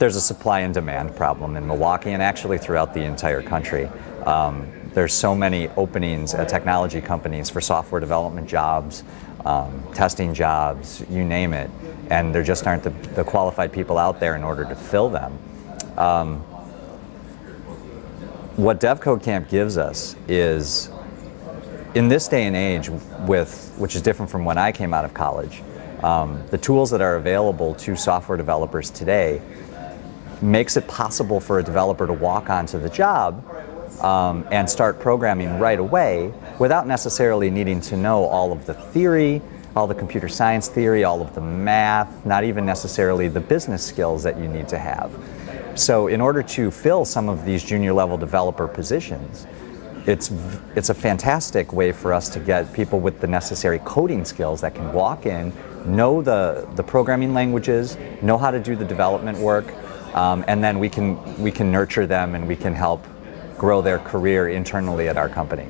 There's a supply and demand problem in Milwaukee and actually throughout the entire country. There's so many openings at technology companies for software development jobs, testing jobs, you name it, and there just aren't the qualified people out there in order to fill them. What devCodeCamp gives us is, in this day and age, which is different from when I came out of college, the tools that are available to software developers today makes it possible for a developer to walk onto the job and start programming right away without necessarily needing to know all of the theory, all the computer science theory, all of the math, not even necessarily the business skills that you need to have. So in order to fill some of these junior level developer positions, it's a fantastic way for us to get people with the necessary coding skills that can walk in, know the programming languages, know how to do the development work, and then we can nurture them and we can help grow their career internally at our company.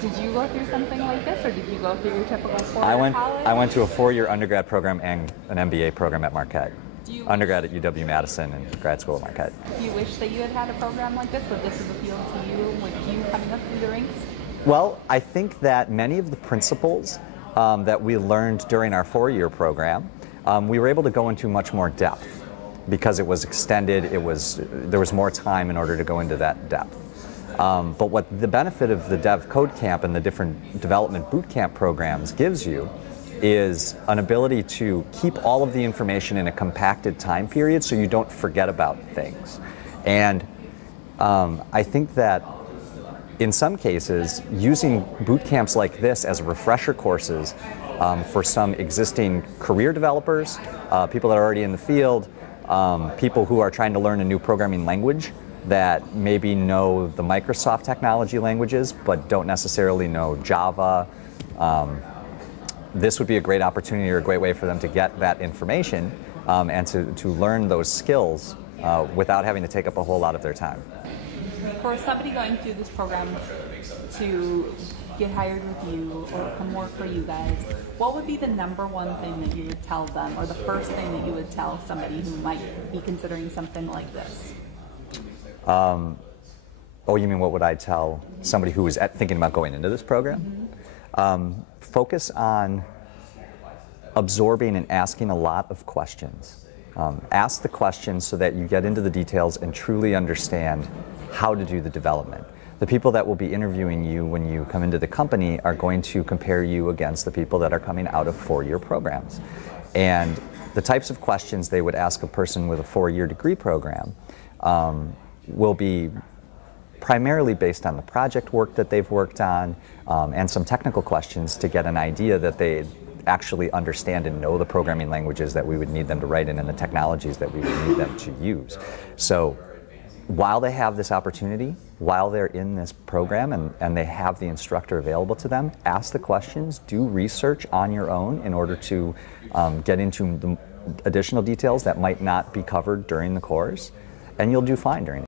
Did you go through something like this, or did you go through your typical four-year college? I went to a 4-year undergrad program and an MBA program at Marquette. Undergrad at UW-Madison and grad school at Marquette. Do you wish that you had had a program like this? Would this have appealed to you with you coming up through the ranks? Well, I think that many of the principles that we learned during our 4-year program, we were able to go into much more depth because it was extended. There was more time in order to go into that depth. But what the benefit of the devCodeCamp and the different development bootcamp programs gives you is an ability to keep all of the information in a compacted time period so you don't forget about things. And I think that in some cases, using boot camps like this as refresher courses for some existing career developers, people that are already in the field, people who are trying to learn a new programming language that maybe know the Microsoft technology languages but don't necessarily know Java. This would be a great opportunity or a great way for them to get that information and to learn those skills without having to take up a whole lot of their time. For somebody going through this program to get hired with you or come work for you guys, what would be the #1 thing that you would tell them, or the first thing that you would tell somebody who might be considering something like this? Oh, you mean what would I tell somebody who is thinking about going into this program? Mm-hmm. Focus on absorbing and asking a lot of questions. Ask the questions so that you get into the details and truly understand how to do the development. The people that will be interviewing you when you come into the company are going to compare you against the people that are coming out of 4-year programs. And the types of questions they would ask a person with a 4-year degree program will be primarily based on the project work that they've worked on and some technical questions to get an idea that they actually understand and know the programming languages that we would need them to write in and the technologies that we would need them to use. So while they have this opportunity, while they're in this program and they have the instructor available to them, ask the questions, do research on your own in order to get into the additional details that might not be covered during the course, and you'll do fine during it.